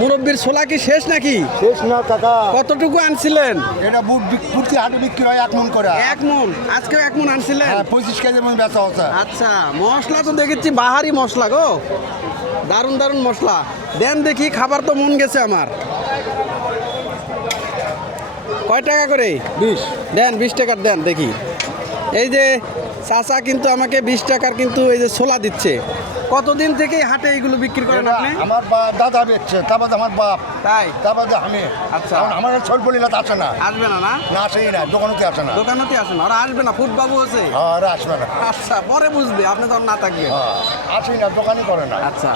মুরব্বির ছোলা কি শেষ নাকি? শেষ না কাকা, কতটুকু আনছিলেন? এটা বুট প্রতি হাটে বিক্রি হয় 1 মণ করে। 1 মণ? আজকেও 1 মণ আনছিলেন? হ্যাঁ, 25 কেজি মন বেচা হচ্ছে। আচ্ছা, মশলা তো দেখেছি বাহারি মশলা গো, দারুণ দারুণ মশলা। দেন দেখি, খাবার তো মন গেছে আমার। কয় টাকা করে? 20 দেন, 20 টাকার দেন দেখি। এই যে চাচা কিন্তু আমাকে 20 টাকার কিন্তু এই যে ছোলা দিচ্ছে। কতদিন থেকে হাটে এইগুলো বিক্রি করেন এটা আপনি? আমার দাদা বেচছে, তারপর আমার বাপ, তাই? তারপর আমি। আচ্ছা। এখন আমার ছলপলিলা আসে না, আসবে না? না না আসেই না, দোকানেতে আসে না। দোকানেতে আসে না, ওরা আসবে না, ফুড বাবু আছে। হ্যাঁ, ওরা আসবে না। আচ্ছা, পরে বুঝবে, আপনি তো আর না থাকবে। হ্যাঁ, আসেই না, দোকানই করে না। আচ্ছা,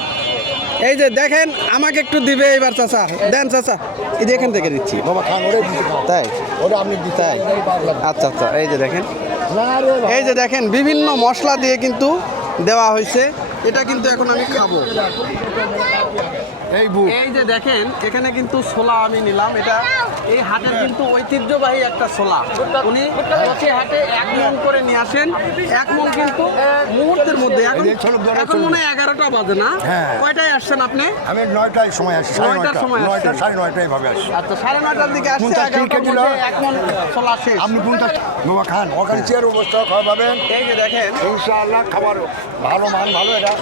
এই যে দেখেন, আমাকে একটু দিবে এবার চাচা। দেন চাচা, এই যে এখান থেকে দিচ্ছি। বাবা খান, ওরাই দিতে খাও। তাই? ওরা আপনি দিতে তাই? আচ্ছা আচ্ছা, এই যে দেখেন, না রে বাবা। এই যে দেখেন, বিভিন্ন মশলা দিয়ে কিন্তু দেওয়া হয়েছে। এটা কিন্তু এখন আমি খাবো। এই বুট এই যে দেখেন, এখানে কিন্তু ছোলা আমি নিলাম। এটা এই হাটের কিন্তু ঐতিহ্যবাহী একটা ছোলা। উনি প্রতি হাটে 1 মণ করে নিয়ে আসেন। 1 মণ কিন্তু মুহূর্তের মধ্যে। এখন মনে হয় 11টা বাজে না? হ্যাঁ। কয়টায় আসছেন আপনি? আমি 9টায় সময় আসি, 9টার সময় 9টা আসছেন। 9:30 ভাবে আসি। আচ্ছা, 9:30টার দিকে আসছে, 50 11টার কেজি মধ্যে না? 1 মণ ছোলা শেষ। আপনি 50 বাবা খান, ওখানে চেয়ার অবস্থা খাওয়া পাবেন এই যে দেখেন, ইনশাআল্লাহ। খাবার ভালো, মান ভালো। এটা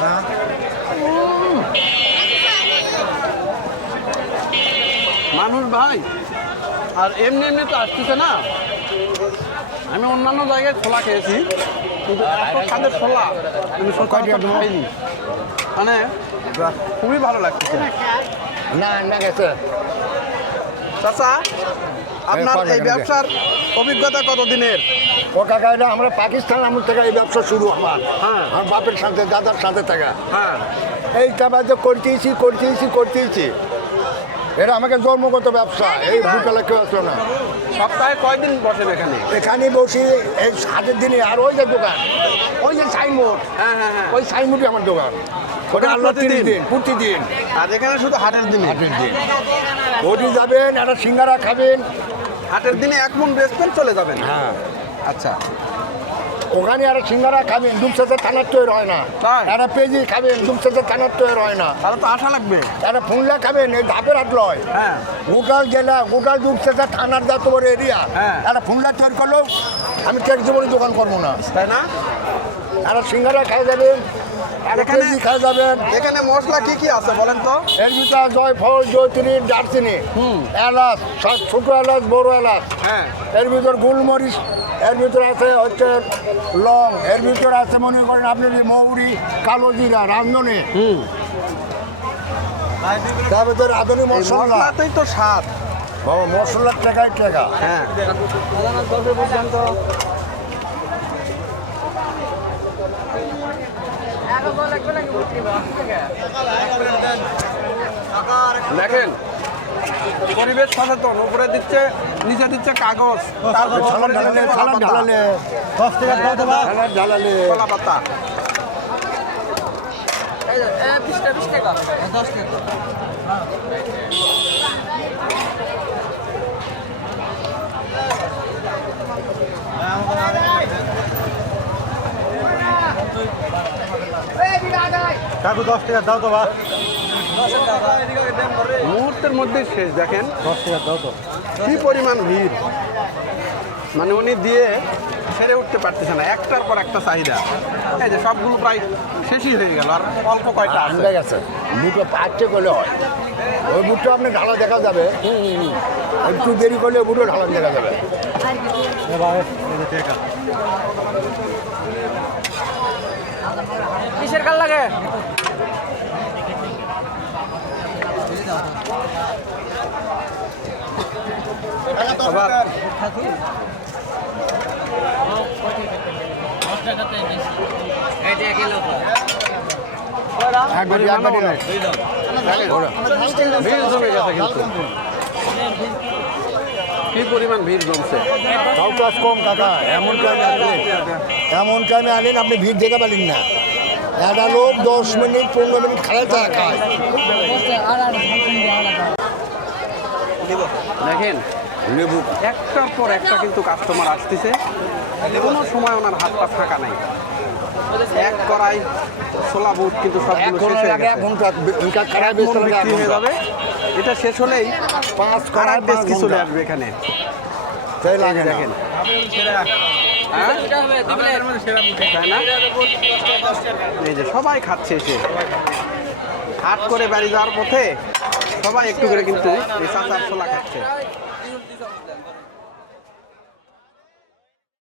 মানুষ ভাই, আর এমনি এমনি তো আসতেছে না। আমি অন্যান্য জায়গায় ছোলা খেয়েছি, কিন্তু এত স্বাদের ছোলা আমি সচরাচর খাইনি। মানে খুবই ভালো লাগতেছে। না না গেছে। চাচা, আপনার পাঁচ এই টাকা ব্যবসার অভিজ্ঞতা কতদিনের? ও কাকা, এটা আমরা পাকিস্তান আমল থেকে এই ব্যবসা শুরু আমার। হ্যাঁ। আমার বাপের সাথে, দাদার সাথে থাকা। হ্যাঁ। এই তারপর যে করতেইছি। এটা আমাকে জন্মগত ব্যবসা। এই ভুটালা কেউ আসলো না। সপ্তাহে কয়দিন বসেন এখানে? এখানে বসি এই হাটের দিনে। আর ওই যে দোকান, ওই যে সাইনবোর্ড, হ্যাঁ হ্যাঁ হ্যাঁ। ওই সাইনবোর্ডই আমার দোকান। ওটা আল্লাহ 30 দিন, প্রতিদিন আর এখানে শুধু হাটের দিনে? হাটের দিন। ওটি যাবেন, একটা সিঙ্গারা খাবেন। হাটের দিনে 1 মণ বেচবেন, চলে যাবেন? হ্যাঁ, আচ্ছা। ওখানে একটা সিঙ্গারা খাবেন, দুপসাতে থানার তৈরি হয় না। তাই? একটা পেঁজি খাবেন, দুপসাতে থানার তৈরি হয় না। তাহলে তো আশা লাগবে। একটা ফুললা খাবেন, এই ধাপের হাট লয়। হ্যাঁ। গোটাল জেলা, গোটাল দুপসাতে থানার যত বড় এরিয়া। হ্যাঁ। একটা ফুললা তৈরি করলেও আমি ট্যাক্সি বলে দোকান করবো না। তাই না? একটা সিঙ্গারা খাই যাবেন, একটা এখানে- পেঁজি খাই যাবেন। এখানে মশলা কি কি আছে বলেন তো? এর ভিতরে জয়ফল, জয়ত্রী, দারচিনি, এলাচ, ছোট এলাচ, বড় এলাচ। হ্যাঁ। এর ভিতর গোলমরিচ, এর ভিতরে আছে হচ্ছে লং, এর ভিতরে আছে মনে করেন আপনি মৌরি, কালো জিরা, রাঁধুনি। তার ভিতরে আধুনিক এই মশলা। মশলাতেই তো স্বাদ। বাবা, মশলার টাকায় টাকা। হ্যাঁ। দেখেন, পরিবেশ সচেতন। উপরে দিচ্ছে, নিচে দিচ্ছে কাগজ, তারপর সালাদ উপরে ঢালালে, দিচ্ছে সালাদ ঢালালে, সালাদ ঢালালে। কলা পাতা। কাকু 10 টাকা দাও তো বা। মুহূর্তের মধ্যে শেষ। দেখেন 10 টাকা দাও তো। কি পরিমাণ ভিড়, মানে উনি দিয়ে সেরে উঠতে পারতেছে না, একটার পর একটা চাহিদা। এই যে সবগুলো প্রায় শেষই হয়ে গেল, আর অল্প কয়টা আছে। আন্দাজ আছে, বুটটা পাচ্ছে করলে হয়। ওই বুটটা আপনি ঢালা দেখা যাবে। একটু দেরি করলে বুটও ঢালা দেখা যাবে। এ ভাই, এই যে টাকা। কিসের কাল লাগে? আবার একবারই একবারই নয়। ভিড় জমে গেছে কিন্তু, কি পরিমাণ ভিড় জমছে। তাও কাজ কম কাকা, এমন টাইমে আনলেন, এমন টাইমে আনলেন আপনি ভিড় দেখে পেলেন না। একটা লোক 10 মিনিট 15 মিনিট খায় চা খায়। দেখেন, লেবু একটার পর একটা কিন্তু কাস্টমার আসতেছে, কোনো সময় ওনার হাত পা ফাঁকা নাই। এক কড়াই ছোলা বুট কিন্তু সবগুলো শেষ হয়ে আগে গেছে। এখন খারাপ মন বিক্রি হয়ে যাবে। এটা শেষ হলেই 5 আর করার বেশ 5 কিছু চলে ঘন্টা আসবে এখানে। সেই এই যে লাগে না দেখেন, হ্যাঁ? তাই না? এই যে সবাই খাচ্ছে এসে, হাট করে বাড়ি যাওয়ার পথে সবাই একটু করে কিন্তু এই চাচার ছোলা খাচ্ছে।